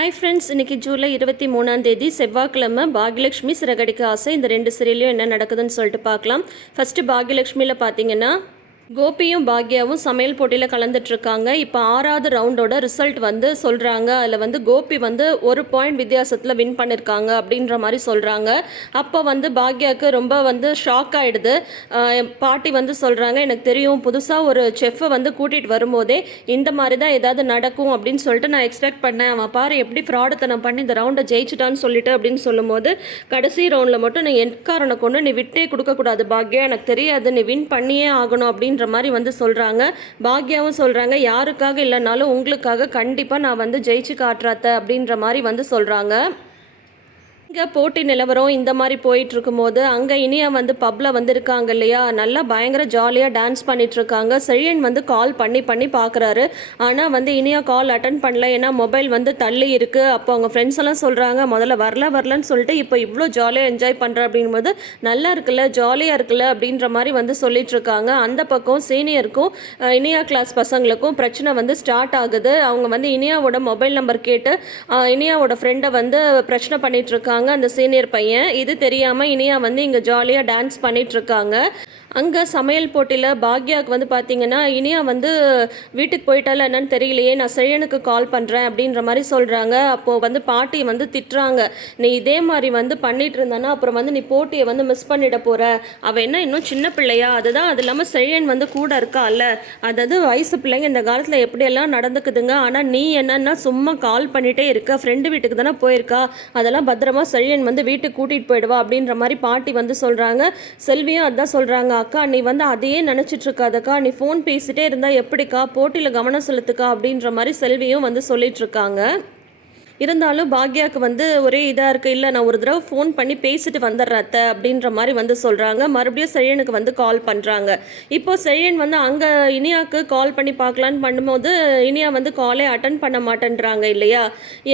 Hi friends இன்னைக்கு ஜூலை இருபத்தி மூணாம் தேதி செவ்வாய்க்கிழமை பாகியலட்சுமி சிறகடிக்க ஆசை. இந்த ரெண்டு சீரியல்லையும் என்ன நடக்குதுன்னு சொல்லிட்டு பார்க்கலாம். ஃபஸ்ட்டு பாகியலட்சுமியில் பார்த்தீங்கன்னா கோபியும் பாக்யாவும் சமையல் போட்டியில் கலந்துட்டுருக்காங்க இப்போ ஆறாவது ரவுண்டோட ரிசல்ட் வந்து சொல்கிறாங்க அதில் வந்து கோபி வந்து ஒரு பாயிண்ட் வித்தியாசத்தில் வின் பண்ணியிருக்காங்க அப்படின்ற மாதிரி சொல்கிறாங்க அப்போ வந்து பாக்யாவுக்கு ரொம்ப வந்து ஷாக் ஆகிடுது பாட்டி வந்து சொல்கிறாங்க எனக்கு தெரியும் புதுசாக ஒரு செஃப்பை வந்து கூட்டிகிட்டு வரும்போதே இந்த மாதிரி தான் ஏதாவது நடக்கும் அப்படின்னு சொல்லிட்டு நான் எக்ஸ்பெக்ட் பண்ணேன். அவன் பாரு எப்படி ஃப்ராடுத்தனம் பண்ணி இந்த ரவுண்டை ஜெயிச்சிட்டான்னு சொல்லிட்டு அப்படின்னு சொல்லும்போது கடைசி ரவுண்டில் மட்டும் நீ எக்காரனை கொண்டு நீ விட்டே கொடுக்கக்கூடாது பாக்யா. எனக்கு தெரியாது நீ வின் பண்ணியே ஆகணும் அப்படின்னு அப்படின்ற மாதிரி வந்து சொல்கிறாங்க பாக்யாவும் சொல்கிறாங்க யாருக்காக இல்லைனாலும் உங்களுக்காக கண்டிப்பாக நான் வந்து ஜெயிச்சு காட்டுறாத்த அப்படின்ற மாதிரி வந்து சொல்கிறாங்க இங்கே போட்டி நிலவரம் இந்த மாதிரி போயிட்டு இருக்கும்போது அங்கே இனியா வந்து பப்பில் வந்திருக்காங்க இல்லையா? நல்லா பயங்கர ஜாலியாக டான்ஸ் பண்ணிட்டு இருக்காங்க. செழியன் வந்து கால் பண்ணி பண்ணி பார்க்குறாரு ஆனால் வந்து இனியா கால் அட்டன் பண்ணல. ஏன்னா மொபைல் வந்து தள்ளி இருக்கு. அப்போ அவங்க ஃப்ரெண்ட்ஸ் எல்லாம் சொல்கிறாங்க முதல்ல வரல வரலன்னு சொல்லிட்டு இப்போ இவ்வளோ ஜாலியாக என்ஜாய் பண்ணுற அப்படிங்கும்போது நல்லா இருக்குல்ல ஜாலியாக இருக்குல்ல அப்படின்ற மாதிரி வந்து சொல்லிட்டு இருக்காங்க. அந்த பக்கம் சீனியருக்கும் இனியா கிளாஸ் பசங்களுக்கும் பிரச்சனை வந்து ஸ்டார்ட் ஆகுது. அவங்க வந்து இனியாவோட மொபைல் நம்பர் கேட்டு இனியாவோட ஃப்ரெண்டை வந்து பிரச்சனை பண்ணிட்டு இருக்காங்க. அந்த சீனியர் பையன். இது தெரியாம இனியா வந்து இங்க ஜாலியா டான்ஸ் பண்ணிட்டு இருக்காங்க. அங்கே சமையல் போட்டியில் பாக்யாவுக்கு வந்து பார்த்தீங்கன்னா இனியா வந்து வீட்டுக்கு போயிட்டால என்னன்னு தெரியலையே நான் செழியனுக்கு கால் பண்ணுறேன் அப்படின்ற மாதிரி சொல்கிறாங்க அப்போது வந்து பாட்டி வந்து திட்டுறாங்க. நீ இதே மாதிரி வந்து பண்ணிட்டு இருந்தானா அப்புறம் வந்து நீ போட்டியை வந்து மிஸ் பண்ணிட போகிற அவள் என்ன இன்னும் சின்ன பிள்ளையா? அதுதான் அது இல்லாமல் செழியன் வந்து கூட இருக்கால்ல அதாவது வயசு பிள்ளைங்க இந்த காலத்தில் எப்படியெல்லாம் நடந்துக்குதுங்க? ஆனால் நீ என்னன்னா சும்மா கால் பண்ணிட்டே இருக்க. ஃப்ரெண்டு வீட்டுக்கு தானே போயிருக்கா? அதெல்லாம் பத்திரமா செழியன் வந்து வீட்டுக்கு கூட்டிகிட்டு போயிடுவா அப்படின்ற மாதிரி பாட்டி வந்து சொல்கிறாங்க செல்வியும் அதான் சொல்கிறாங்க அக்கா நீ வந்து அதையே நினச்சிட்ருக்காதக்கா. நீ ஃபோன் பேசிட்டே இருந்தால் எப்படிக்கா? போட்டியில் கவனம் செலுத்துக்கா அப்படின்ற மாதிரி செல்வியும் வந்து சொல்லிகிட்ருக்காங்க இருந்தாலும் பாக்யாவுக்கு வந்து ஒரே இதாக இருக்குது இல்லை நான் ஒரு தடவை ஃபோன் பண்ணி பேசிட்டு வந்துடுறத்த அப்படின்ற மாதிரி வந்து சொல்கிறாங்க மறுபடியும் செழியனுக்கு வந்து கால் பண்ணுறாங்க இப்போ செழியன் வந்து அங்கே இனியாவுக்கு கால் பண்ணி பார்க்கலான்னு பண்ணும்போது இனியா வந்து காலே அட்டன் பண்ண மாட்டேன்றாங்க இல்லையா?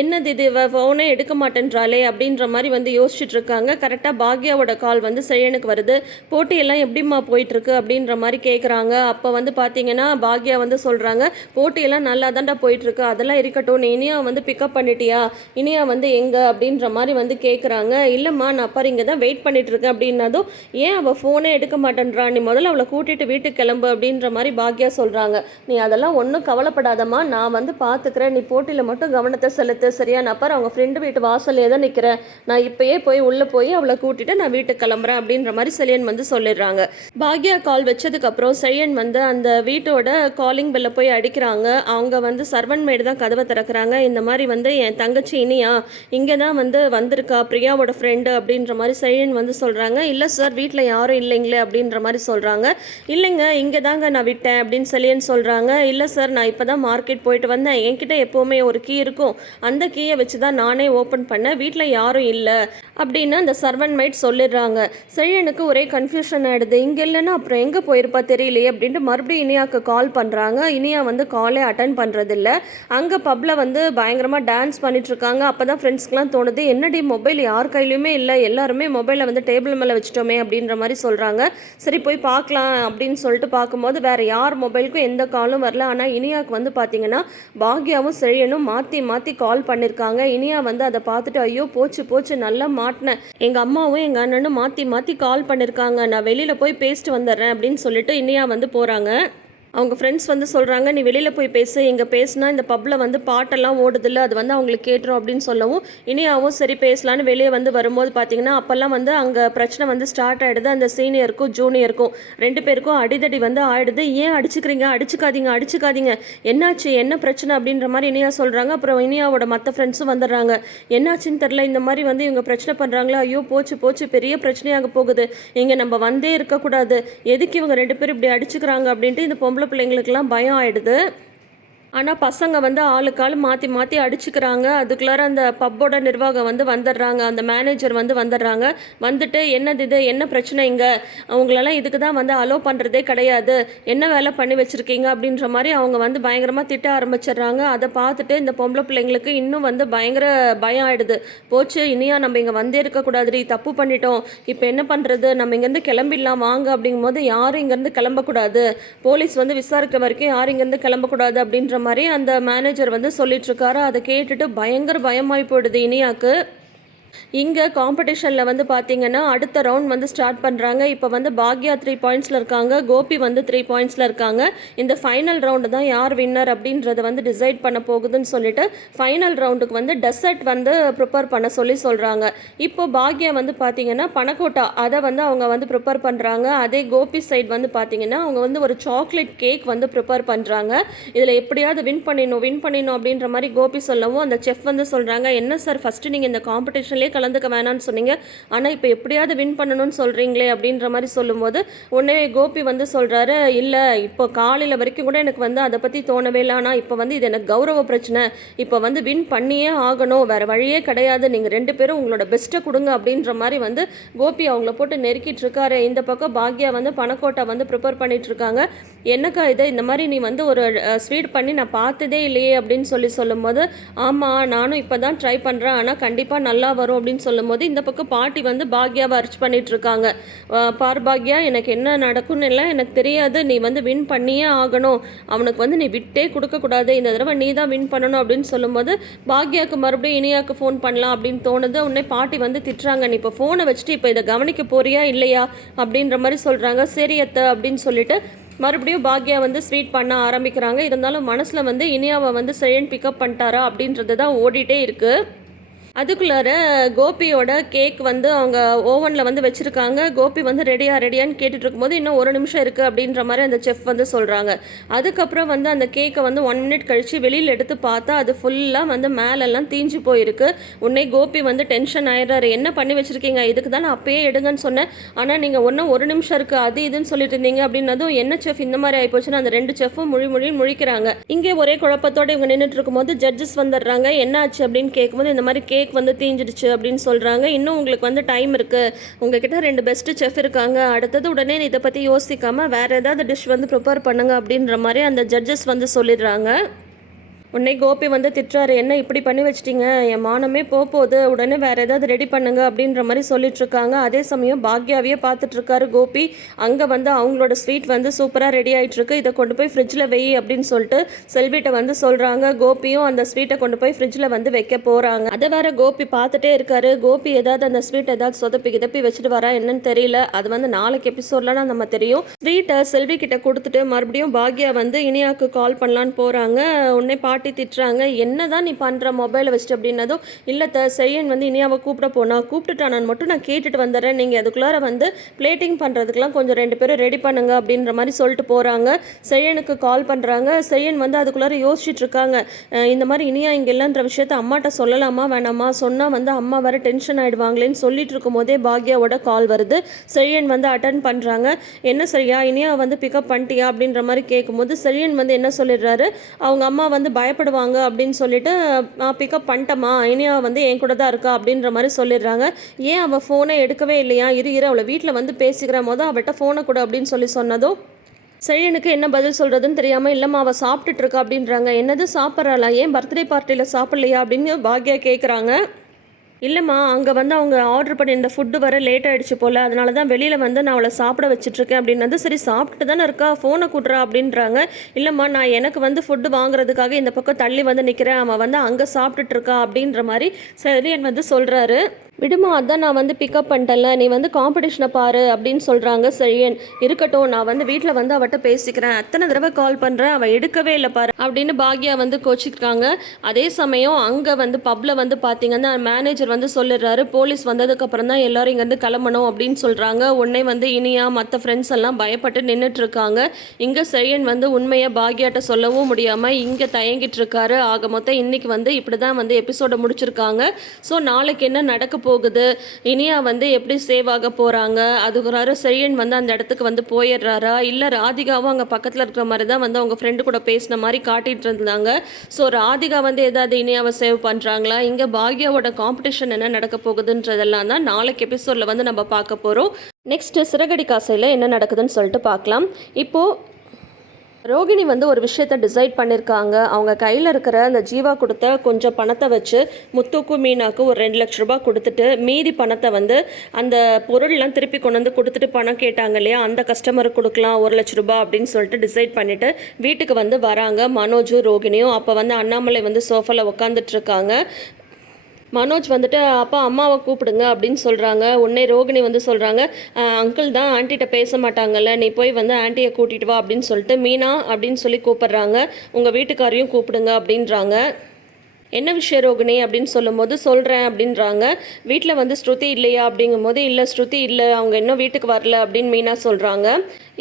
என்னது இது? இவ ஃபோனே எடுக்க மாட்டேன்றாளே அப்படின்ற மாதிரி வந்து யோசிச்சுட்டு இருக்காங்க. கரெக்டாக பாக்யாவோட கால் வந்து செழியனுக்கு வருது. போட்டியெல்லாம் எப்படிம்மா போயிட்டுருக்கு? அப்படின்ற மாதிரி கேட்குறாங்க அப்போ வந்து பார்த்தீங்கன்னா பாக்யா வந்து சொல்கிறாங்க போட்டியெல்லாம் நல்லா தான்டா போயிட்டுருக்கு. அதெல்லாம் இருக்கட்டும். நீ இனியா வந்து பிக்கப் பண்ணிட்டியா? இனியா வந்து எங்கே அப்படின்ற மாதிரி வந்து கேட்குறாங்க இல்லைம்மா நான் அப்பா இங்கே தான் வெயிட் பண்ணிகிட்ருக்கேன் இருக்கேன் அப்படின்னதும் ஏன் அவள் ஃபோனே எடுக்க மாட்டேன்றா? நீ முதல்ல அவளை கூட்டிட்டு வீட்டுக்கு கிளம்பு அப்படின்ற மாதிரி பாக்யா சொல்கிறாங்க நீ அதெல்லாம் ஒன்றும் கவலைப்படாதம்மா. நான் வந்து பார்த்துக்கிறேன் நீ போட்டியில் மட்டும் கவனத்தை செலுத்து. சரியா? நான் பாரு அவங்க ஃப்ரெண்டு வீட்டு வாசல்லே தான் நிற்கிறேன் நான் இப்போயே போய் உள்ளே போய் அவளை கூட்டிட்டு நான் வீட்டுக்கு கிளம்புறேன் அப்படின்ற மாதிரி செலியன் வந்து சொல்லிடுறாங்க. பாக்யா கால் வச்சதுக்கப்புறம் செழியன் வந்து அந்த வீட்டோட காலிங் பெல்ல போய் அடிக்கிறாங்க. அவங்க வந்து சர்வன் மேடு தான் கதவை திறக்கிறாங்க. இந்த மாதிரி வந்து என் தங்கச்சி இனியா இங்கே தான் வந்து வந்திருக்கா பிரியாவோட ஃப்ரெண்டு அப்படின்ற மாதிரி செழியன் வந்து சொல்கிறாங்க இல்லை சார் வீட்டில் யாரும் இல்லைங்களே அப்படின்ற மாதிரி சொல்கிறாங்க இல்லைங்க இங்கே தாங்க நான் விட்டேன் அப்படின்னு செழியன் சொல்கிறாங்க இல்லை சார் நான் இப்போ தான் மார்க்கெட் போயிட்டு வந்தேன். என்கிட்ட எப்போவுமே ஒரு கீ இருக்கும். அந்த கீயை வச்சு தான் நானே ஓப்பன் பண்ணேன். வீட்டில் யாரும் இல்லை அப்படின்னு அந்த சர்வன் மைட் சொல்லிடுறாங்க. செழியனுக்கு ஒரே கன்ஃபியூஷன் ஆகிடுது இங்கே இல்லைன்னா அப்புறம் எங்கே போயிருப்பா தெரியலையே அப்படின்ட்டு மறுபடியும் இனியாவுக்கு கால் பண்ணுறாங்க இனியா வந்து காலே அட்டன் பண்ணுறதில்ல அங்கே பப்பில் வந்து பயங்கரமாக டான்ஸ் பண்ணிகிட்ருக்காங்க அப்போ தான் ஃப்ரெண்ட்ஸ்க்குலாம் தோணுது என்னடி மொபைல் யார் கையிலையுமே இல்லை எல்லாருமே மொபைலை வந்து டேபிள் மேலே வச்சுட்டோமே அப்படின்ற மாதிரி சொல்கிறாங்க சரி போய் பார்க்கலாம் அப்படின்னு சொல்லிட்டு பார்க்கும்போது வேறு யார் மொபைலுக்கும் எந்த காலும் வரல. ஆனால் இனியாவுக்கு வந்து பார்த்தீங்கன்னா பாக்யாவும் செழியனும் மாற்றி மாற்றி கால் பண்ணியிருக்காங்க இனியா வந்து அதை பார்த்துட்டு ஐயோ போச்சு போச்சு நல்லா மாட்டினேன். எங்கள் அம்மாவும் எங்கள் அண்ணனும் மாற்றி மாற்றி கால் பண்ணியிருக்காங்க நான் வெளியில் போய் பேசிட்டு வந்துடுறேன் அப்படின்னு சொல்லிட்டு இனியா வந்து போகிறாங்க அவங்க ஃப்ரெண்ட்ஸ் வந்து சொல்கிறாங்க நீ வெளியில் போய் பேசு இங்கே பேசுனா இந்த பப்பில் வந்து பாட்டெல்லாம் ஓடுதில்ல அது வந்து அவங்களுக்கு கேட்டுரும் அப்படின்னு சொல்லவும் இனியாவும் சரி பேசலான்னு வெளியே வந்து வரும்போது பார்த்தீங்கன்னா அப்போல்லாம் வந்து அங்கே பிரச்சனை வந்து ஸ்டார்ட் ஆகிடுது அந்த சீனியருக்கும் ஜூனியருக்கும் ரெண்டு பேருக்கும் அடிதடி வந்து ஆயிடுது. ஏன் அடிச்சுக்கிறீங்க? அடிச்சுக்காதீங்க அடிச்சுக்காதீங்க. என்னாச்சு? என்ன பிரச்சனை? அப்படின்ற மாதிரி இனியா சொல்கிறாங்க அப்புறம் இனியாவோட மற்ற ஃப்ரெண்ட்ஸும் வந்துடுறாங்க. என்னாச்சுன்னு தெரில இந்த மாதிரி வந்து இவங்க பிரச்சனை பண்ணுறாங்களா ஐயோ போச்சு போச்சு பெரிய பிரச்சனையாக போகுது. இங்கே நம்ம வந்தே இருக்கக்கூடாது. எதுக்கு இவங்க ரெண்டு பேரும் இப்படி அடிச்சுக்கிறாங்க? அப்படின்ட்டு இந்த பொம்பளை பிள்ளைங்களுக்கெல்லாம் பயம் ஆயிடுது. ஆனால் பசங்க வந்து ஆளுக்கு ஆள் மாற்றி மாற்றி அடிச்சுக்கிறாங்க. அதுக்குள்ளார அந்த பப்போட நிர்வாகம் வந்து வந்துடுறாங்க. அந்த மேனேஜர் வந்து வந்துடுறாங்க. வந்துட்டு என்னது இது? என்ன பிரச்சனை இங்கே? அவங்களெல்லாம் இதுக்கு தான் வந்து அலோவ் பண்ணுறதே கிடையாது. என்ன வேலை பண்ணி வச்சுருக்கீங்க? அப்படின்ற மாதிரி அவங்க வந்து பயங்கரமாக திட்ட ஆரம்பிச்சிடுறாங்க. அதை பார்த்துட்டு இந்த பொம்பளை பிள்ளைங்களுக்கு இன்னும் வந்து பயங்கர பயம் ஆகிடுது போச்சு இனியா நம்ம இங்கே வந்தே இருக்கக்கூடாதுடி தப்பு பண்ணிட்டோம். இப்போ என்ன பண்ணுறது நம்ம இங்கேருந்து கிளம்பிடலாம். வாங்க. அப்படிங்கும்போது யாரும் இங்கேருந்து கிளம்பக்கூடாது. போலீஸ் வந்து விசாரிக்க வரைக்கும் யாரும் இங்கேருந்து கிளம்பக்கூடாது அப்படின்ற மாதிரி அந்த மேனேஜர் வந்து சொல்லிட்டுருக்காரு அதை கேட்டுட்டு பயங்கர பயமாகி போயிடுது இனியாக்கு. இங்கே காம்படிஷனில் வந்து பார்த்தீங்கன்னா அடுத்த ரவுண்ட் வந்து ஸ்டார்ட் பண்ணுறாங்க இப்போ வந்து பாக்யா த்ரீ பாயிண்ட்ஸில் இருக்காங்க. கோபி வந்து த்ரீ பாயிண்ட்ஸில் இருக்காங்க. இந்த ஃபைனல் ரவுண்டு தான் யார் வின்னர் அப்படின்றத வந்து டிசைட் பண்ண போகுதுன்னு சொல்லிட்டு ஃபைனல் ரவுண்டுக்கு வந்து டெசர்ட் வந்து ப்ரிப்பேர் பண்ண சொல்லி சொல்கிறாங்க இப்போ பாக்யா வந்து பார்த்தீங்கன்னா பனக்கோட்டா அதை வந்து அவங்க வந்து ப்ரிப்பேர் பண்ணுறாங்க அதே கோபி சைட் வந்து பார்த்தீங்கன்னா அவங்க வந்து ஒரு சாக்லேட் கேக் வந்து ப்ரிப்பேர் பண்ணுறாங்க இதில் எப்படியாவது வின் பண்ணிடணும் வின் பண்ணிடணும் அப்படின்ற மாதிரி கோபி சொல்லவும் அந்த செஃப் வந்து சொல்கிறாங்க என்ன சார் ஃபஸ்ட்டு நீங்கள் இந்த காம்படிஷன்லேயே கலந்துக்க வேணாம்னு சொன்னீங்க. ஆனால் இப்போ எப்படியாவது வின் பண்ணணும்னு சொல்கிறீங்களே அப்படின்ற மாதிரி சொல்லும்போது உடனே கோபி வந்து சொல்கிறாரு இல்லை இப்போ காலையில் வரைக்கும் கூட எனக்கு வந்து அதை பற்றி தோணவே இல்லை. ஆனால் இப்போ வந்து இது எனக்கு கௌரவ பிரச்சனை. இப்போ வந்து வின் பண்ணியே ஆகணும். வேறு வழியே கிடையாது. நீங்கள் ரெண்டு பேரும் உங்களோட பெஸ்ட்டை கொடுங்க. அப்படின்ற மாதிரி வந்து கோபி அவங்கள போட்டு நெருக்கிட்டு இருக்காரு. இந்த பக்கம் பாக்யா வந்து பணக்கோட்டை வந்து ப்ரிப்பேர் பண்ணிட்டு இருக்காங்க. என்னக்கா இதை? இந்த மாதிரி நீ வந்து ஒரு ஸ்வீட் பண்ணி நான் பார்த்ததே இல்லையே. அப்படின்னு சொல்லி சொல்லும்போது ஆமாம் நானும் இப்போ தான் ட்ரை பண்ணுறேன் ஆனால் கண்டிப்பாக நல்லா வரும். அப்படின்னு சொல்லும்போது இந்த பக்கம் பாட்டி வந்து பாக்யாவை அர்ச் பண்ணிட்டு இருக்காங்க பார் பாக்யா எனக்கு என்ன நடக்கும்னு எல்லாம் எனக்கு தெரியாது. நீ வந்து வின் பண்ணியே ஆகணும். அவனுக்கு வந்து நீ விட்டே கொடுக்கக்கூடாது இந்த தடவை நீ தான் வின் பண்ணணும் அப்படின்னு சொல்லும்போது பாக்யாவுக்கு மறுபடியும் இனியாவுக்கு ஃபோன் பண்ணலாம் அப்படின்னு தோணுது. உடனே பாட்டி வந்து திட்டுறாங்க. நீ இப்போ ஃபோனை வச்சுட்டு இப்போ இதை கவனிக்க போறியா இல்லையா? அப்படின்ற மாதிரி சொல்கிறாங்க சரி அத்தை அப்படின்னு சொல்லிட்டு மறுபடியும் பாக்யா வந்து ஸ்வீட் பண்ண ஆரம்பிக்கிறாங்க. இருந்தாலும் மனசில் வந்து இனியாவை வந்து செயன் பிக்கப் பண்ணிட்டாரா அப்படின்றது தான் ஓடிட்டே இருக்குது அதுக்குள்ளார கோபியோட கேக் வந்து அவங்க ஓவனில் வந்து வச்சுருக்காங்க. கோபி வந்து ரெடியாக ரெடியான்னு கேட்டுட்டு இருக்கும்போது இன்னும் ஒரு நிமிஷம் இருக்குது அப்படின்ற மாதிரி அந்த செஃப் வந்து சொல்கிறாங்க அதுக்கப்புறம் வந்து அந்த கேக்கை வந்து ஒன் மினிட் கழித்து வெளியில் எடுத்து பார்த்தா அது ஃபுல்லாக வந்து மேலெல்லாம் தீஞ்சு போயிருக்கு. உடனே கோபி வந்து டென்ஷன் ஆயிடுறாரு. என்ன பண்ணி வச்சுருக்கீங்க? இதுக்கு தான் நான் அப்பயே எடுங்கன்னு சொன்னேன். ஆனால் நீங்கள் ஒன்றும் ஒரு நிமிஷம் இருக்குது அது இதுன்னு சொல்லிட்டு இருந்தீங்க. அப்படின்னதும் என்ன செஃப் இந்த மாதிரி ஆகிப்போச்சுன்னா அந்த ரெண்டு செஃப்பும் மொழி மொழி முழிக்கிறாங்க. இங்கே ஒரே குழப்பத்தோடு இவங்க நின்றுட்டு இருக்கும்போது ஜட்ஜஸ் வந்துடுறாங்க. என்ன ஆச்சு அப்படின்னு கேட்கும்போது இந்த மாதிரி கேக் வந்து தீஞ்சிடுச்சு அப்படின்னு சொல்கிறாங்க இன்னும் உங்களுக்கு வந்து டைம் இருக்குது உங்ககிட்ட ரெண்டு பெஸ்ட்டு செஃப் இருக்காங்க. அடுத்தது உடனே இதை பற்றி யோசிக்காமல் வேறு ஏதாவது டிஷ் வந்து ப்ரிப்பேர் பண்ணுங்க அப்படின்ற மாதிரி அந்த ஜட்ஜஸ் வந்து சொல்லிடுறாங்க. உடனே கோபி வந்து திட்டுறாரு. என்ன இப்படி பண்ணி வச்சிட்டிங்க? என் மானமே போகுது உடனே வேறு ஏதாவது ரெடி பண்ணுங்க அப்படின்ற மாதிரி சொல்லிட்டுருக்காங்க அதே சமயம் பாக்யாவையே பார்த்துட்ருக்காரு கோபி. அங்கே வந்து அவங்களோட ஸ்வீட் வந்து சூப்பராக ரெடி ஆகிட்டுருக்கு இதை கொண்டு போய் ஃப்ரிட்ஜில் வெய் அப்படின்னு சொல்லிட்டு செல்விட்ட வந்து சொல்கிறாங்க கோபியும் அந்த ஸ்வீட்டை கொண்டு போய் ஃப்ரிட்ஜில் வந்து வைக்க போகிறாங்க அதை வேற கோபி பார்த்துட்டே இருக்காரு. கோபி ஏதாவது அந்த ஸ்வீட் ஏதாவது சொதப்பி கிதப்பி வச்சுட்டு வரா என்னன்னு தெரியல. அது வந்து நாளைக்கு எபிசோட்லாம் நம்ம தெரியும். ஸ்வீட்டை செல்வி கிட்ட கொடுத்துட்டு மறுபடியும் பாக்யா வந்து இனியாவுக்கு கால் பண்ணலான்னு போகிறாங்க உடனே பாட்டு திட்டுறாங்க. என்னதான் நீ பண்ணுற மொபைலை வச்சுட்டு அப்படின்னதும் இல்லை த செய்யன் வந்து இனியாவை கூப்பிட போனா கூப்பிட்டுட்டானான்னு மட்டும் நான் கேட்டுட்டு வந்துடுறேன். நீங்கள் அதுக்குள்ளார வந்து பிளேட்டிங் பண்ணுறதுக்குலாம் கொஞ்சம் ரெண்டு பேரும் ரெடி பண்ணுங்க அப்படின்ற மாதிரி சொல்லிட்டு போகிறாங்க செய்யனுக்கு கால் பண்ணுறாங்க செய்யன் வந்து அதுக்குள்ளார யோசிச்சுட்டு இருக்காங்க. இந்த மாதிரி இனியா இங்கே இல்லைன்ற விஷயத்த அம்மாட்ட சொல்லலாமா வேணாமா? சொன்னால் வந்து அம்மா வர டென்ஷன் ஆகிடுவாங்களேன்னு சொல்லிட்டு இருக்கும்போதே பாக்யாவோட கால் வருது. செழியன் வந்து அட்டன் பண்ணுறாங்க என்ன சரியா? இனியா வந்து பிக்கப் பண்ணிட்டியா? அப்படின்ற மாதிரி கேட்கும்போது செழியன் வந்து என்ன சொல்லிடுறாரு? அவங்க அம்மா வந்து பயப்படுவாங்க அப்படின்னு சொல்லிட்டு நான் பிக்கப் பண்ணிட்டேம்மா இனியா வந்து என் கூட தான் இருக்கா? அப்படின்ற மாதிரி சொல்லிடுறாங்க. ஏன் அவள் ஃபோனை எடுக்கவே இல்லையா? இரு இரு அவளை வீட்டில் வந்து பேசிக்கிற போது அவள்கிட்ட ஃபோனை கொடு அப்படின்னு சொல்லி சொன்னதும் செழியனுக்கு என்ன பதில் சொல்கிறதுன்னு தெரியாமல் இல்லைம்மா அவள் சாப்பிட்டுட்டு இருக்கா? அப்படின்றாங்க. என்னது சாப்பிட்றாளா? ஏன் பர்த்டே பார்ட்டியில் சாப்பிட்லையா? அப்படின்னு பாக்யா கேட்குறாங்க இல்லைம்மா அங்கே வந்து அவங்க ஆர்டர் பண்ணியிருந்த ஃபுட்டு வர லேட் ஆகிடுச்சு போல் அதனால தான் வெளியில் வந்து நான் அவளை சாப்பிட வச்சுட்ருக்கேன் அப்படின்னு வந்து சரி சாப்பிட்டு தானே இருக்கா ஃபோனை கூட்டுறா அப்படின்றாங்க. இல்லைம்மா நான் எனக்கு வந்து ஃபுட்டு வாங்குறதுக்காக இந்த பக்கம் தள்ளி வந்து நிற்கிறேன் அவன் வந்து அங்கே சாப்பிட்டுட்டு இருக்கா அப்படின்ற மாதிரி செரியன் வந்து சொல்கிறாரு விடுமா அதான் நான் வந்து பிக்கப் பண்ணிட்டேன்ல நீ வந்து காம்படிஷனை பாரு அப்படின்னு சொல்கிறாங்க சரியன் இருக்கட்டும் நான் வந்து வீட்டில் வந்து அவட்ட பேசிக்கிறேன். அத்தனை தடவை கால் பண்ணுறேன் அவள் எடுக்கவே இல்லை பாரு அப்படின்னு பாக்யா வந்து கோச்சிக்கிறாங்க. அதே சமயம் அங்கே வந்து பப்பில் வந்து பார்த்தீங்கன்னா மேனேஜர் வந்து சொல்லிடுறாரு போலீஸ் வந்ததுக்கப்புறம் தான் எல்லோரும் இங்கேருந்து கிளம்பணும் அப்படின்னு சொல்கிறாங்க உடனே வந்து இனியா மற்ற ஃப்ரெண்ட்ஸ் எல்லாம் பயப்பட்டு நின்றுட்டு இருக்காங்க. இங்கே சரியன் வந்து உண்மையை பாக்யாட்ட சொல்லவும் முடியாமல் இங்கே தயங்கிட்டு இருக்காரு. ஆக மொத்தம் இன்றைக்கி வந்து இப்படி தான் வந்து எபிசோடை முடிச்சிருக்காங்க. ஸோ நாளைக்கு என்ன நடக்க போகுது. இனியா வந்து எப்படி சேவ் ஆக போகிறாங்க அதுக்குறாரு செழியன் வந்து அந்த இடத்துக்கு வந்து போயிடுறாரா? இல்லை ராதிகாவும் அங்கே பக்கத்தில் இருக்கிற மாதிரி தான் வந்து அவங்க ஃப்ரெண்டு கூட பேசின மாதிரி காட்டிகிட்டு இருந்தாங்க. ஸோ ராதிகா வந்து ஏதாவது இனியாவை சேவ் பண்ணுறாங்களா இங்கே பாக்யாவோட காம்படிஷன் என்ன நடக்க போகுதுன்றதெல்லாம் தான் நாளைக்கு எபிசோடில் வந்து நம்ம பார்க்க போகிறோம் நெக்ஸ்ட்டு சிறகடி காசையில் என்ன நடக்குதுன்னு சொல்லிட்டு பார்க்கலாம். இப்போது ரோகிணி வந்து ஒரு விஷயத்த டிசைட் பண்ணியிருக்காங்க அவங்க கையில் இருக்கிற அந்த ஜீவா கொடுத்த கொஞ்சம் பணத்தை வச்சு முத்துக்கும் மீனாக்கு ஒரு ரெண்டு லட்ச ரூபாய் கொடுத்துட்டு மீதி பணத்தை வந்து அந்த பொருள்லாம் திருப்பி கொண்டு வந்து கொடுத்துட்டு பணம் கேட்டாங்க இல்லையா? அந்த கஸ்டமருக்கு கொடுக்கலாம் ஒரு லட்ச ரூபாய் அப்படின்னு சொல்லிட்டு டிசைட் பண்ணிவிட்டு வீட்டுக்கு வந்து வராங்க மனோஜும் ரோகிணியும். அப்போ வந்து அண்ணாமலை வந்து சோஃபாவில் உட்காந்துட்டு இருக்காங்க. மனோஜ் வந்துட்டு அப்பா அம்மாவை கூப்பிடுங்க அப்படின்னு சொல்கிறாங்க உடனே ரோகிணி வந்து சொல்கிறாங்க அங்கிள் தான் ஆண்டிகிட்ட பேச மாட்டாங்கல்ல நீ போய் வந்து ஆண்டியை கூட்டிகிட்டு வா அப்படின்னு சொல்லிட்டு மீனா அப்படின்னு சொல்லி கூப்பிட்றாங்க. உங்கள் வீட்டுக்காரையும் கூப்பிடுங்க அப்படின்றாங்க. என்ன விஷயம் ரோகிணி அப்படின்னு சொல்லும்போது சொல்கிறேன் அப்படின்றாங்க. வீட்டில் வந்து ஸ்ருதி இல்லையா அப்படிங்கும்போது இல்லை ஸ்ருதி இல்லை அவங்க இன்னும் வீட்டுக்கு வரல அப்படின்னு மீனா சொல்கிறாங்க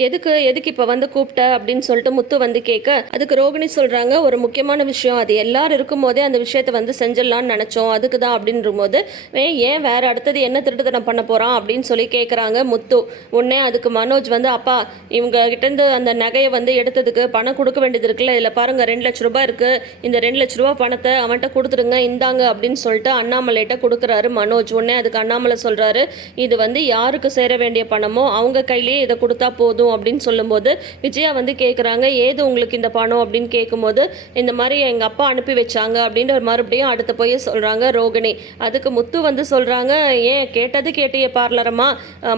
எதுக்கு எதுக்கு இப்போ வந்து கூப்பிட்ட? அப்படின்னு சொல்லிட்டு முத்து வந்து கேட்க அதுக்கு ரோகிணி சொல்கிறாங்க ஒரு முக்கியமான விஷயம். அது எல்லாரும் இருக்கும்போதே அந்த விஷயத்த வந்து செஞ்சிடலாம்னு நினச்சோம். அதுக்கு தான் அப்படின்ற போது "ஏன், வேறு வேற அடுத்தது என்ன திருட்டுத்தனம் பண்ண போகிறான் அப்படின்னு சொல்லி கேட்குறாங்க முத்து. உடனே அதுக்கு மனோஜ் வந்து அப்பா இவங்க கிட்டேருந்து அந்த நகையை வந்து எடுத்ததுக்கு பணம் கொடுக்க வேண்டியது இருக்குல்ல இதில் பாருங்கள் ரெண்டு லட்ச ரூபாய் இருக்குது இந்த ரெண்டு லட்ச ரூபா பணத்தை அவன் அவன்கிட்ட கொடுத்துருங்க இந்தாங்க அப்படின்னு சொல்லிட்டு அண்ணாமலைகிட்ட கொடுக்குறாரு மனோஜ். உடனே அதுக்கு அண்ணாமலை சொல்கிறாரு இது வந்து யாருக்கு சேர வேண்டிய பணமோ அவங்க கையிலேயே இதை கொடுத்தா போதும் அப்படின்னு சொல்லும்போது விஜயா வந்து கேட்குறாங்க ஏது உங்களுக்கு இந்த பணம் அப்படின்னு கேட்கும்போது இந்த மாதிரி எங்கள் அப்பா அனுப்பி வச்சாங்க அப்படின்ற மறுபடியும் அடுத்த போய் சொல்கிறாங்க ரோகிணி. அதுக்கு முத்து வந்து சொல்கிறாங்க ஏன் கேட்டது கேட்டிய பார்லரமா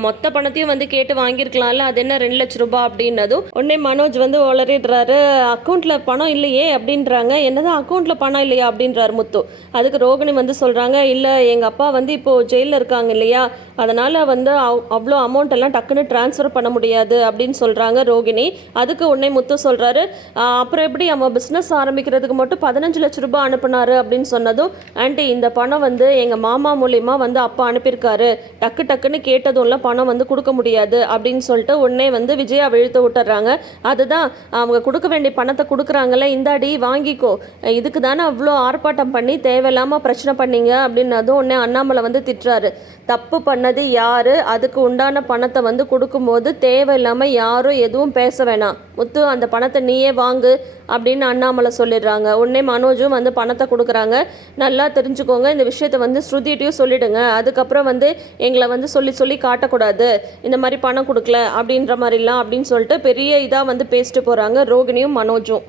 மொத்த பணத்தையும் வந்து கேட்டு வாங்கியிருக்கலாம்ல அது என்ன ரெண்டு லட்ச ரூபாய் அப்படின்னதும் உடனே மனோஜ் வந்து உளறிடுறாரு அக்கௌண்ட்டில் பணம் இல்லையே அப்படின்றாங்க. என்னதான் அக்கௌண்ட்டில் பணம் இல்லையா அப்படின்னு அப்படின்றார் முத்து. அதுக்கு ரோகிணி வந்து சொல்கிறாங்க இல்லை எங்கள் அப்பா வந்து இப்போது ஜெயிலில் இருக்காங்க இல்லையா? அதனால் வந்து அவ்- அவ்வளோ அமௌண்ட் எல்லாம் டக்குன்னு ட்ரான்ஸ்ஃபர் பண்ண முடியாது அப்படின்னு சொல்கிறாங்க ரோகிணி. அதுக்கு உடனே முத்து சொல்கிறாரு அப்புறம் எப்படி அவன் பிஸ்னஸ் ஆரம்பிக்கிறதுக்கு மட்டும் பதினஞ்சு லட்ச ரூபாய் அனுப்புனாரு? அப்படின்னு சொன்னதும் ஆண்டி இந்த பணம் வந்து எங்கள் மாமா மூலியமா வந்து அப்பா அனுப்பியிருக்காரு. டக்கு டக்குன்னு கேட்டதும் எல்லாம் பணம் வந்து கொடுக்க முடியாது அப்படின்னு சொல்லிட்டு உடனே வந்து விஜயா விழுத்து விட்டுறாங்க. அதுதான் அவங்க கொடுக்க வேண்டிய பணத்தை கொடுக்குறாங்கல்ல இந்தாடி வாங்கிக்கோ. இதுக்கு தானே அவ்வளோ ஆர்ப்பாட்டம் பண்ணி தேவையில்லாமல் பிரச்சனை பண்ணீங்க அப்படின்னதும் உடனே அண்ணாமலை வந்து திட்டுறாரு. தப்பு பண்ணது யாரு? அதுக்கு உண்டான பணத்தை வந்து கொடுக்கும்போது தேவையில்லாமல் யாரும் எதுவும் பேச வேணாம். முத்து அந்த பணத்தை நீயே வாங்கு அப்படின்னு அண்ணாமலை சொல்லிடுறாங்க. உடனே மனோஜும் வந்து பணத்தை கொடுக்குறாங்க. நல்லா தெரிஞ்சுக்கோங்க இந்த விஷயத்தை வந்து ஸ்ருதிட்டையும் சொல்லிடுங்க. அதுக்கப்புறம் வந்து எங்களை வந்து சொல்லி சொல்லி காட்டக்கூடாது. இந்த மாதிரி பணம் கொடுக்கல அப்படின்ற மாதிரிலாம் அப்படின்னு சொல்லிட்டு பெரிய இதாக வந்து பேசிட்டு போகிறாங்க ரோகிணியும் மனோஜும்.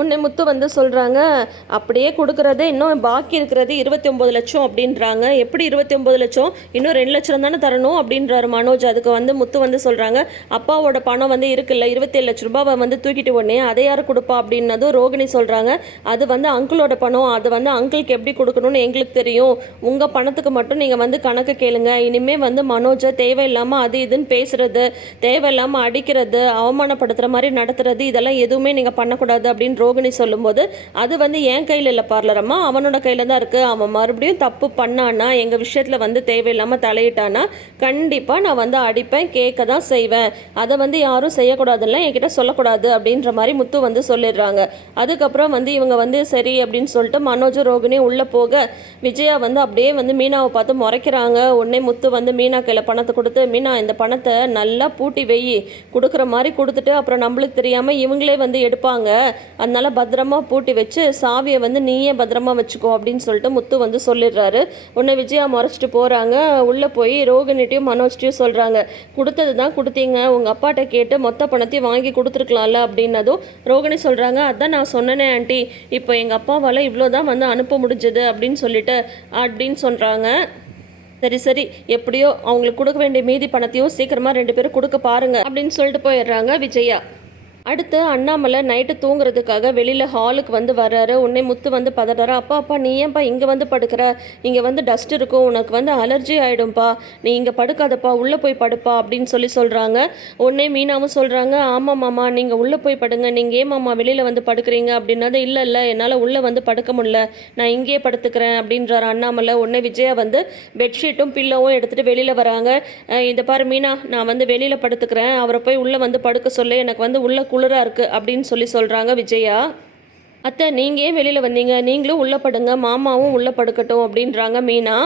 உன்னை முத்து வந்து சொல்கிறாங்க அப்படியே கொடுக்குறது இன்னும் பாக்கி இருக்கிறது இருபத்தி ஒம்பது லட்சம் அப்படின்றாங்க. எப்படி இருபத்தி ஒம்பது லட்சம்? இன்னும் ரெண்டு லட்சம் தானே தரணும் அப்படின்றாரு மனோஜ். அதுக்கு வந்து முத்து வந்து சொல்கிறாங்க அப்பாவோட பணம் வந்து இருக்குல்ல இருபத்தேழு லட்ச ரூபாவை வந்து தூக்கிட்டு உடனே அதை யார் கொடுப்பா? அப்படின்னதும் ரோகிணி சொல்கிறாங்க அது வந்து அங்கிளோட பணம் அது வந்து அங்கிளுக்கு எப்படி கொடுக்கணும்னு எங்களுக்கு தெரியும். உங்கள் பணத்துக்கு மட்டும் நீங்கள் வந்து கணக்கு கேளுங்க. இனிமேல் வந்து மனோஜை தேவையில்லாமல் அது இதுன்னு பேசுறது தேவையில்லாமல் அடிக்கிறது அவமானப்படுத்துகிற மாதிரி நடத்துறது இதெல்லாம் எதுவுமே நீங்கள் பண்ணக்கூடாது அப்படின்னு ரோகிணி சொல்லும்போது அது வந்து என் கையில் இல்லை பார்லரம்மா அவனோட கையில் தான் இருக்குது அவன் மறுபடியும் தப்பு பண்ணான்னா எங்கள் விஷயத்தில் வந்து தேவையில்லாமல் தலையிட்டானா கண்டிப்பாக நான் வந்து அடிப்பேன் கேட்க தான் செய்வேன். அதை வந்து யாரும் செய்யக்கூடாதுல்ல என்கிட்ட சொல்லக்கூடாது அப்படின்ற மாதிரி முத்து வந்து சொல்லிடுறாங்க. அதுக்கப்புறம் வந்து இவங்க வந்து சரி அப்படின்னு சொல்லிட்டு மனோஜ் ரோகிணி உள்ளே போக விஜயா வந்து அப்படியே வந்து மீனாவை பார்த்து முறைக்கிறாங்க. உடனே முத்து வந்து மீனா கையில் பணத்தை கொடுத்து மீனா இந்த பணத்தை நல்லா பூட்டி வெயி கொடுக்குற மாதிரி கொடுத்துட்டு அப்புறம் நம்மளுக்கு தெரியாமல் இவங்களே வந்து எடுப்பாங்க. அந்த அதனால் பத்திரமா பூட்டி வச்சு சாவியை வந்து நீயே பத்திரமா வச்சுக்கோ அப்படின்னு சொல்லிட்டு முத்து வந்து சொல்லிடுறாரு. உன்னை விஜயா முறைச்சிட்டு போகிறாங்க உள்ளே போய் ரோகிணிட்டையும் மனோஜ்ட்டையும் சொல்கிறாங்க கொடுத்தது தான் கொடுத்தீங்க. உங்கள் அப்பாட்ட கேட்டு மொத்த பணத்தையும் வாங்கி கொடுத்துருக்கலாம்ல அப்படின்னதும் ரோகிணி சொல்கிறாங்க அதான் நான் சொன்னேனே ஆண்டி. இப்போ எங்கள் அப்பாவால் இவ்வளோ தான் வந்து அனுப்ப முடிஞ்சது அப்படின்னு சொல்லிட்டு அப்படின்னு சொல்கிறாங்க சரி சரி. எப்படியோ அவங்களுக்கு கொடுக்க வேண்டிய மீதி பணத்தையும் சீக்கிரமாக ரெண்டு பேரும் கொடுக்க பாருங்க அப்படின்னு சொல்லிட்டு போயிடுறாங்க விஜயா. அடுத்து அண்ணாமலை நைட்டு தூங்குறதுக்காக வெளியில் ஹாலுக்கு வந்து வர்றாரு. உன்னை முத்து வந்து பதறாரு. அப்பா அப்பா நீ ஏன்ப்பா இங்கே வந்து படுக்கிற? இங்கே வந்து டஸ்ட் இருக்கும். உனக்கு வந்து அலர்ஜி ஆகிடும்ப்பா நீ இங்கே படுக்காதப்பா. உள்ளே போய் படுப்பா. அப்படின்னு சொல்லி சொல்கிறாங்க உடனே மீனாவும் சொல்கிறாங்க ஆமாம் மாமா. நீங்கள் உள்ளே போய் படுங்க. நீங்கள் ஏன் மாமா வெளியில் வந்து படுக்கிறீங்க? அப்படின்னது இல்லை இல்லை. என்னால் உள்ளே வந்து படுக்க முடியல. நான் இங்கேயே படுத்துக்கிறேன். அப்படின்றார் அண்ணாமலை. உடனே விஜயா வந்து பெட்ஷீட்டும் பில்லோவும் எடுத்துகிட்டு வெளியில் வராங்க. இந்த பாரு மீனா. நான் வந்து வெளியில் படுத்துக்கிறேன். அவரை போய் உள்ளே வந்து படுக்க சொல்ல. எனக்கு வந்து உள்ளே குளிராக இருக்குது அப்படின்னு சொல்லி சொல்கிறாங்க விஜயா. அத்தை நீங்கள் ஏன் வெளியில் வந்தீங்க? நீங்களும் உள்ளே படுங்க மாமாவும் உள்ளே படுக்கட்டும் அப்படின்றாங்க மீனா.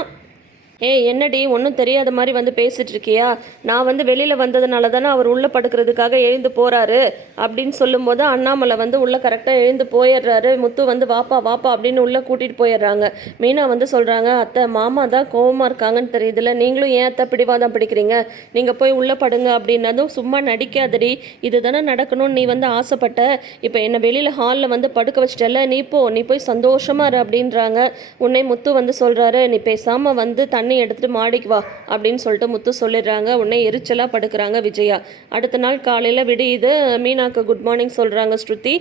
ஏய் என்னடி ஒன்றும் தெரியாத மாதிரி வந்து பேசிட்டு இருக்கியா? நான் வந்து வெளியில் வந்ததுனால தானே அவர் உள்ளே படுக்கிறதுக்காக எழுந்து போகிறாரு அப்படின்னு சொல்லும்போது அண்ணாமலை வந்து உள்ளே கரெக்டாக எழுந்து போயிடுறாரு. முத்து வந்து வாப்பா வாப்பா அப்படின்னு உள்ளே கூட்டிகிட்டு போயிடுறாங்க. மீனா வந்து சொல்கிறாங்க அத்தை மாமா தான் கோவமாக இருக்காங்கன்னு தெரியுதுல்ல. நீங்களும் ஏன் அத்தை பிடிவாதான் பிடிக்கிறீங்க? நீங்கள் போய் உள்ளே படுங்க அப்படின்னதும் சும்மா நடிக்காதடி. இது தானே நடக்கணும்னு நீ வந்து ஆசைப்பட்ட. இப்போ என்னை வெளியில் ஹாலில் வந்து படுக்க வச்சிட்டல நீ போ நீ போய் சந்தோஷமாக இரு அப்படின்றாங்க. உன்னை முத்து வந்து சொல்கிறாரு நீ பேசாமல் வந்து தண்ணி எடுத்துகிட்டு மாடிக்கு வா அப்படின்னு சொல்லிட்டு முத்து சொல்லிடுறாங்க. உடனே எரிச்சலாக படுக்கிறாங்க விஜயா. அடுத்த நாள் காலையில் விடியுது மீனாக்கு குட் மார்னிங் சொல்கிறாங்க ஸ்ருதி.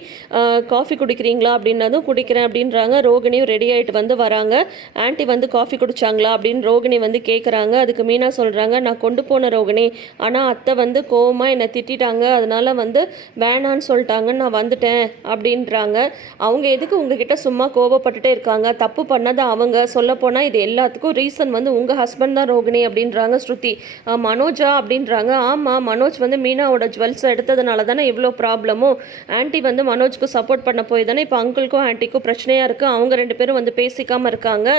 காஃபி குடிக்கிறீங்களா? அப்படின்னதும் குடிக்கிறேன் அப்படின்றாங்க. ரோகிணியும் ரெடி ஆகிட்டு வந்து வராங்க. ஆண்டி வந்து காஃபி குடிச்சாங்களா? அப்படின்னு ரோகிணி வந்து கேட்குறாங்க அதுக்கு மீனா சொல்கிறாங்க நான் கொண்டு போன ரோகிணி. ஆனால் அத்தை வந்து கோவமாக என்னை திட்டாங்க அதனால் வந்து வேணான்னு சொல்லிட்டாங்கன்னு நான் வந்துட்டேன் அப்படின்றாங்க. அவங்க எதுக்கு உங்ககிட்ட சும்மா கோவப்பட்டுட்டே இருக்காங்க? தப்பு பண்ணது அவங்க. சொல்லப்போனால் இது எல்லாத்துக்கும் ரீசன் வந்து உங்கள் ஹஸ்பண்ட் தான் ரோகிணி அப்படின்றாங்க ஸ்ருதி. மனோஜா அப்படின்றாங்க. ஆமாம் மனோஜ் வந்து மீனாவோட ஜுவல்ஸ் எடுத்ததுனால தானே இவ்வளோ ப்ராப்ளமும் ஆன்ட்டி வந்து மனோஜ்க்கு சப்போர்ட் பண்ண போய் தானே இப்போ அங்கிளுக்கும் ஆன்ட்டிக்கும் பிரச்சனையாக இருக்குது அவங்க ரெண்டு பேரும் வந்து பேசிக்காமல் இருக்காங்க.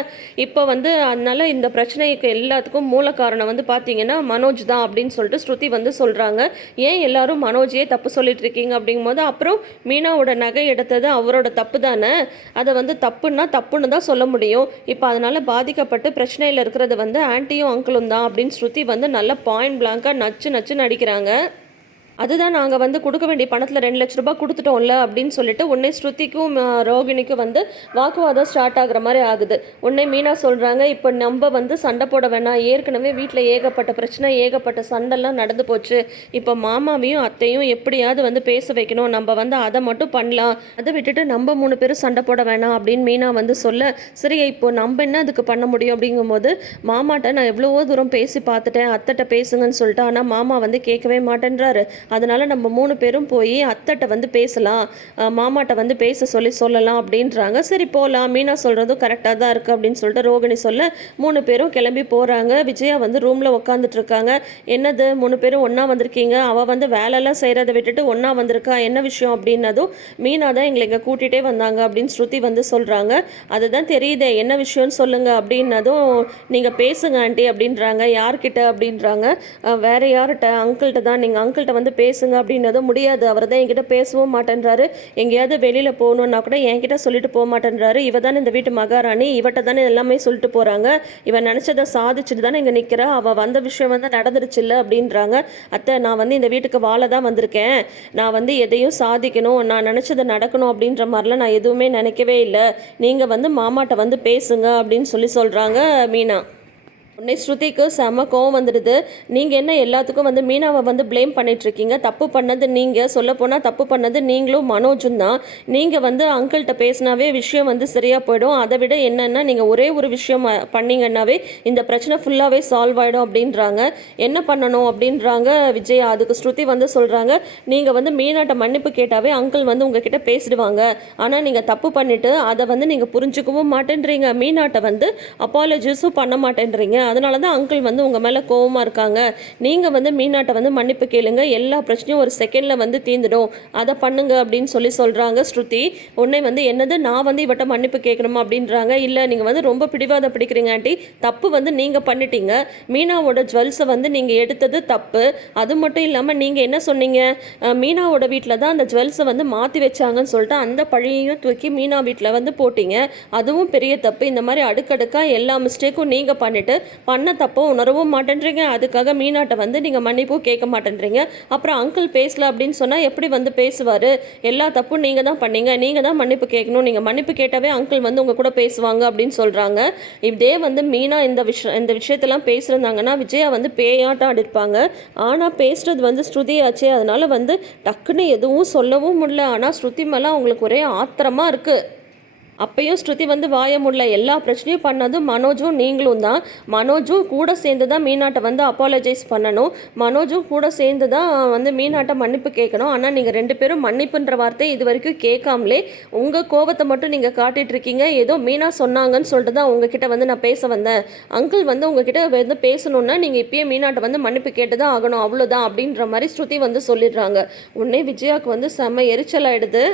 இப்போ வந்து அதனால் இந்த பிரச்சனைக்கு எல்லாத்துக்கும் மூல காரணம் வந்து பார்த்தீங்கன்னா மனோஜ் தான் அப்படின்னு சொல்லிட்டு ஸ்ருதி வந்து சொல்கிறாங்க ஏன் எல்லாரும் மனோஜையே தப்பு சொல்லிட்டு இருக்கீங்க அப்படிங்கும்போது அப்புறம் மீனாவோட நகை எடுத்தது அவரோட தப்பு தானே? அதை வந்து தப்புன்னா தப்புன்னு தான் சொல்ல முடியும். இப்போ அதனால் பாதிக்கப்பட்டு பிரச்சனையில் இருக்கிற இருக்கிறது வந்து ஆன்ட்டியும் அங்கிளும் தான் அப்படின்னு ஸ்ருதி வந்து நல்ல பாயிண்ட் பிளாங்காக நச்சு நச்சு நடிக்கிறாங்க அதுதான் நாங்கள் வந்து கொடுக்க வேண்டிய பணத்தில் ரெண்டு லட்ச ரூபாய் கொடுத்துட்டோம்ல அப்படின்னு சொல்லிட்டு உன்னை ஸ்ருதிக்கும் ரோகிணிக்கும் வந்து வாக்குவாதம் ஸ்டார்ட் ஆகுற மாதிரி ஆகுது. உன்னை மீனா சொல்கிறாங்க இப்போ நம்ம வந்து சண்டை போட வேணாம். ஏற்கனவே வீட்டில் ஏகப்பட்ட பிரச்சனை ஏகப்பட்ட சண்டைலாம் நடந்து போச்சு. இப்போ மாமாவையும் அத்தையும் எப்படியாவது வந்து பேச வைக்கணும். நம்ம வந்து அதை மட்டும் பண்ணலாம். அதை விட்டுட்டு நம்ம மூணு பேரும் சண்டை போட வேணாம் அப்படின்னு மீனா வந்து சொல்ல சரி இப்போ நம்ம என்ன அதுக்கு பண்ண முடியும் அப்படிங்கும்போது மாமாட்ட நான் எவ்வளவோ தூரம் பேசி பார்த்துட்டேன். அத்தட்ட பேசுங்கன்னு சொல்லிட்டு ஆனால் மாமா வந்து கேட்கவே மாட்டேன்றாரு. அதனால் நம்ம மூணு பேரும் போய் அத்தட்ட வந்து பேசலாம் மாமாட்ட வந்து பேச சொல்லி சொல்லலாம் அப்படின்றாங்க. சரி போகலாம் மீனா சொல்கிறதும் கரெக்டாக தான் இருக்குது அப்படின்னு சொல்லிட்டு ரோகிணி சொல்ல மூணு பேரும் கிளம்பி போகிறாங்க விஜயா வந்து ரூமில் உட்காந்துட்டு இருக்காங்க. என்னது? மூணு பேரும் ஒன்றா வந்திருக்கீங்க. அவள் வந்து வேலையெல்லாம் செய்கிறத விட்டுட்டு ஒன்றா வந்திருக்கா? என்ன விஷயம் அப்படின்னதும் மீனா தான் எங்களை இங்கே கூட்டிகிட்டே வந்தாங்க அப்படின்னு ஸ்ருதி வந்து சொல்கிறாங்க அதுதான் தெரியுதே என்ன விஷயம்னு சொல்லுங்கள் அப்படின்னதும் நீங்கள் பேசுங்க ஆண்டி அப்படின்றாங்க. யார்கிட்ட அப்படின்றாங்க? வேறு யார்கிட்ட? அங்கிள்கிட்ட தான். நீங்கள் அங்கிள்கிட்ட வந்து பேசுங்க அப்படின்னதும் முடியாது. அவர் தான் என்கிட்ட பேசவும் மாட்டேன்றாரு. எங்கேயாவது வெளியில் போகணுன்னா கூட என்கிட்ட சொல்லிட்டு போக மாட்டேன்றாரு. இவ தானே இந்த வீட்டு மகாராணி. இவட்ட தானே எல்லாமே சொல்லிட்டு போகிறாங்க இவன் நினச்சதை சாதிச்சுட்டு தானே இங்கே நிற்கிறா அவள் வந்த விஷயம் வந்து நடந்துருச்சுல்ல அப்படின்றாங்க. அத்தை நான் வந்து இந்த வீட்டுக்கு வாழ தான் வந்திருக்கேன். நான் வந்து எதையும் சாதிக்கணும். நான் நினச்சதை நடக்கணும் அப்படின்ற மாதிரிலாம் நான் எதுவுமே நினைக்கவே இல்லை. நீங்கள் வந்து மாமாட்ட வந்து பேசுங்க அப்படின்னு சொல்லி சொல்கிறாங்க மீனா. உடனே ஸ்ருதிக்கு செம கோவம் வந்துடுது. நீங்கள் என்ன எல்லாத்துக்கும் வந்து மீனாவை வந்து ப்ளேம் பண்ணிகிட்ருக்கீங்க தப்பு பண்ணது நீங்கள் சொல்லப்போனால் தப்பு பண்ணது நீங்களும் மனோஜும் தான். நீங்கள் வந்து அங்கிள்கிட்ட பேசினாவே விஷயம் வந்து சரியாக போயிடும். அதை விட என்னென்னா நீங்கள் ஒரே ஒரு விஷயம் பண்ணீங்கன்னாவே இந்த பிரச்சனை ஃபுல்லாகவே சால்வ் ஆகிடும் அப்படின்றாங்க. என்ன பண்ணணும் அப்படின்றாங்க விஜயா. அதுக்கு ஸ்ருதி வந்து சொல்கிறாங்க நீங்கள் வந்து மீனாட்ட மன்னிப்பு கேட்டாவே அங்கிள் வந்து உங்ககிட்ட பேசிடுவாங்க. ஆனால் நீங்கள் தப்பு பண்ணிவிட்டு அதை வந்து நீங்கள் புரிஞ்சுக்கவும் மாட்டேன்றீங்க. மீனாட்டை வந்து அப்பாலஜிஸும் பண்ண மாட்டேன்றீங்க. அதனால தான் அங்கிள் வந்து உங்கள் மேலே கோவமாக இருக்காங்க. நீங்கள் வந்து மீனாட்டை வந்து மன்னிப்பு கேளுங்க. எல்லா பிரச்சனையும் ஒரு செகண்டில் வந்து தீர்ந்துடும். அதை பண்ணுங்க அப்படின்னு சொல்லி சொல்கிறாங்க ஸ்ருதி. உன்னை வந்து என்னது? நான் வந்து இவட்ட மன்னிப்பு கேட்கணுமா அப்படின்றாங்க. இல்லை நீங்கள் வந்து ரொம்ப பிடிவாத பிடிக்கிறீங்க ஆண்டி. தப்பு வந்து நீங்கள் பண்ணிட்டீங்க. மீனாவோட ஜுவல்ஸை வந்து நீங்கள் எடுத்தது தப்பு. அது மட்டும் இல்லாமல் நீங்கள் என்ன சொன்னீங்க? மீனாவோட வீட்டில் தான் அந்த ஜுவல்ஸை வந்து மாற்றி வச்சாங்கன்னு சொல்லிட்டு அந்த பழியையும் தூக்கி மீனா வீட்டில் வந்து போட்டீங்க. அதுவும் பெரிய தப்பு. இந்த மாதிரி அடுக்கடுக்காக எல்லா மிஸ்டேக்கும் நீங்கள் பண்ணிவிட்டு பண்ண தப்போ உணரவும் மாட்டேன்றீங்க. அதுக்காக மீனாட்ட வந்து நீங்கள் மன்னிப்பும் கேட்க மாட்டேன்றீங்க. அப்புறம் அங்கிள் பேசல அப்படின்னு சொன்னால் எப்படி வந்து பேசுவார்? எல்லா தப்பும் நீங்கள் தான் பண்ணீங்க. நீங்கள் தான் மன்னிப்பு கேட்கணும். நீங்கள் மன்னிப்பு கேட்டாவே அங்கிள் வந்து உங்கள் கூட பேசுவாங்க அப்படின்னு சொல்கிறாங்க இதே வந்து மீனா இந்த விஷயம் இந்த விஷயத்தெல்லாம் பேசுகிறாங்கன்னா விஜயா வந்து பேயாட்டம் ஆடிருப்பாங்க ஆனால் பேசுகிறது வந்து ஸ்ருதி ஆச்சு. அதனால் வந்து டக்குன்னு எதுவும் சொல்லவும் முடியல. ஆனால் ஸ்ருதி மேலே அவங்களுக்கு ஒரே ஆத்திரமாக இருக்குது அப்பயும் ஸ்ருதி வந்து வாய முடியல எல்லா பிரச்சனையும் பண்ணதும் மனோஜும் நீங்களும் தான். மனோஜும் கூட சேர்ந்து தான் மீனாட்டை வந்து அப்பாலஜைஸ் பண்ணணும். மனோஜும் கூட சேர்ந்து தான் வந்து மீனாட்டை மன்னிப்பு கேட்கணும். ஆனால் நீங்கள் ரெண்டு பேரும் மன்னிப்புன்ற வார்த்தை இது வரைக்கும் கேட்காமலே உங்கள் கோவத்தை மட்டும் நீங்கள் காட்டிட்டு இருக்கீங்க. ஏதோ மீனா சொன்னாங்கன்னு சொல்லிட்டு தான் உங்ககிட்ட வந்து நான் பேச வந்தேன். அங்கிள் வந்து உங்ககிட்ட வந்து பேசணுன்னா நீங்கள் இப்பயே மீனாட்டை வந்து மன்னிப்பு கேட்டு தான் ஆகணும். அவ்வளோதான் அப்படின்ற மாதிரி ஸ்ருதி வந்து சொல்லிடுறாங்க. உடனே விஜயாவுக்கு வந்து செம்ம எரிச்சல் ஆயிடுது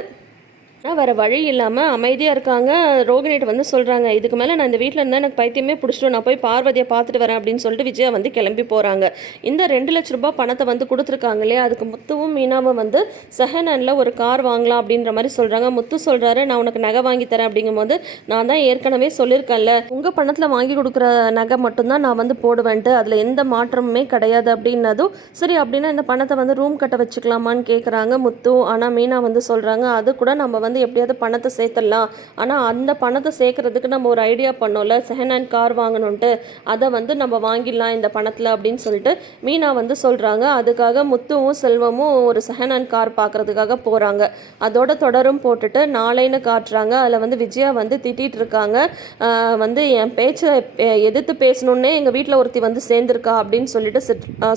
வேறு வழி இல்லாமல் அமைதியாக இருக்காங்க. ரோகிணிகிட்ட வந்து சொல்கிறாங்க இதுக்கு மேலே நான் இந்த வீட்டில் இருந்தால் எனக்கு பைத்தியமே பிடிச்சிடும். நான் போய் பார்வதியை பார்த்துட்டு வரேன் அப்படின்னு சொல்லிட்டு விஜயா வந்து கிளம்பி போகிறாங்க இந்த ரெண்டு லட்ச ரூபாய் பணத்தை வந்து கொடுத்துருக்காங்க இல்லையா? அதுக்கு முத்துவும் மீனாவும் வந்து செகண்ட் ஒரு கார் வாங்கலாம் அப்படின்ற மாதிரி சொல்கிறாங்க முத்து சொல்கிறாரு நான் உனக்கு நகை வாங்கி தரேன் அப்படிங்கும்போது நான் தான் ஏற்கனவே சொல்லியிருக்கேன்ல. உங்கள் பணத்தில் வாங்கி கொடுக்குற நகை மட்டும்தான் நான் வந்து போடுவேன்ட்டு. அதில் எந்த மாற்றமுமே கிடையாது அப்படின்னதும் சரி அப்படின்னா இந்த பணத்தை வந்து ரூம் கட்ட வச்சுக்கலாமான்னு கேட்குறாங்க முத்து. ஆனால் மீனா வந்து சொல்கிறாங்க அது கூட நம்ம வந்து வந்து எப்படியாவது பணத்தை சேர்த்துடலாம். ஆனால் அந்த பணத்தை சேர்க்குறதுக்கு நம்ம ஒரு ஐடியா பண்ணோம்ல செகண்ட் ஹேண்ட் கார் வாங்கணுன்ட்டு அதை வந்து நம்ம வாங்கிடலாம் இந்த பணத்தில் அப்படின்னு சொல்லிட்டு மீனா வந்து சொல்கிறாங்க அதுக்காக முத்துவும் செல்வமும் ஒரு செகண்ட் ஹேண்ட் கார் பார்க்கறதுக்காக போகிறாங்க அதோட தொடரும் போட்டுட்டு நாளைன்னு காட்டுறாங்க. அதில் வந்து விஜயா வந்து திட்டிகிட்டு இருக்காங்க. வந்து என் பேச்சை எதிர்த்து பேசணுன்னே எங்கள் வீட்டில் ஒருத்தி வந்து சேர்ந்துருக்கா அப்படின்னு சொல்லிட்டு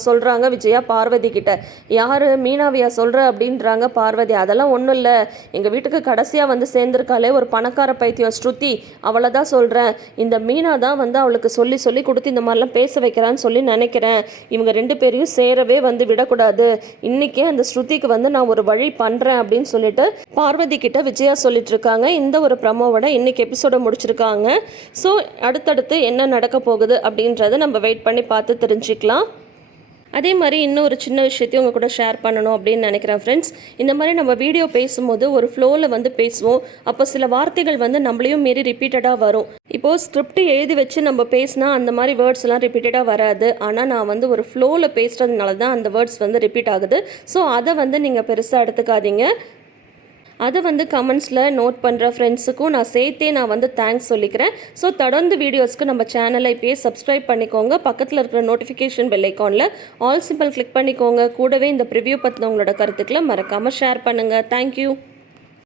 சொல்கிறாங்க விஜயா பார்வதி கிட்ட. யார் மீனாவியா சொல்கிற அப்படின்றாங்க பார்வதி. அதெல்லாம் ஒன்றும் இல்லை. எங்கள் வீட்டுக்கு கடைசியாக வந்து சேர்ந்துருக்காளே ஒரு பணக்கார பைத்தியம் ஸ்ருதி. அவளை தான் சொல்கிறேன் இந்த மீனா தான் வந்து அவளுக்கு சொல்லி சொல்லி கொடுத்து இந்த மாதிரிலாம் பேச வைக்கிறான்னு சொல்லி நினைக்கிறேன். இவங்க ரெண்டு பேரையும் சேரவே வந்து விடக்கூடாது. இன்றைக்கே அந்த ஸ்ருதிக்கு வந்து நான் ஒரு வழி பண்ணுறேன் அப்படின்னு சொல்லிட்டு பார்வதி கிட்ட விஜயா சொல்லிட்டு இருக்காங்க. இந்த ஒரு ப்ரமோவோட இன்னைக்கு எபிசோட முடிச்சிருக்காங்க. ஸோ அடுத்தடுத்து என்ன நடக்க போகுது அப்படின்றத நம்ம வெயிட் பண்ணி பார்த்து தெரிஞ்சுக்கலாம். அதே மாதிரி இன்னும் ஒரு சின்ன விஷயத்தையும் உங்கள் கூட ஷேர் பண்ணணும் அப்படின்னு நினைக்கிறேன் ஃப்ரெண்ட்ஸ் இந்த மாதிரி நம்ம வீடியோ பேசும்போது ஒரு ஃப்ளோவில் வந்து பேசுவோம். அப்போ சில வார்த்தைகள் வந்து நம்மளையும் மீறி ரிப்பீட்டடாக வரும். இப்போது ஸ்கிரிப்ட் எழுதி வச்சு நம்ம பேசினா அந்த மாதிரி வேர்ட்ஸ் எல்லாம் ரிப்பீட்டடாக வராது. ஆனால் நான் வந்து ஒரு ஃப்ளோவில் பேசுகிறதுனால தான் அந்த வேர்ட்ஸ் வந்து ரிப்பீட் ஆகுது. ஸோ அதை வந்து நீங்கள் பெருசாக எடுத்துக்காதீங்க. அதை வந்து கமெண்ட்ஸில் நோட் பண்ணுற ஃப்ரெண்ட்ஸுக்கும் நான் சேர்த்தே நான் வந்து தேங்க்ஸ் சொல்லிக்கிறேன். ஸோ தொடர்ந்து வீடியோஸ்க்கு நம்ம சேனலை இப்போயே சப்ஸ்கிரைப் பண்ணிக்கோங்க. பக்கத்தில் இருக்கிற நோட்டிஃபிகேஷன் பெல் ஐக்கானில் ஆல் சிம்பிள் கிளிக் பண்ணிக்கோங்க. கூடவே இந்த ப்ரிவ்யூ பற்றின உங்களோட கருத்துக்களை மறக்காமல் ஷேர் பண்ணுங்கள் தேங்க்யூ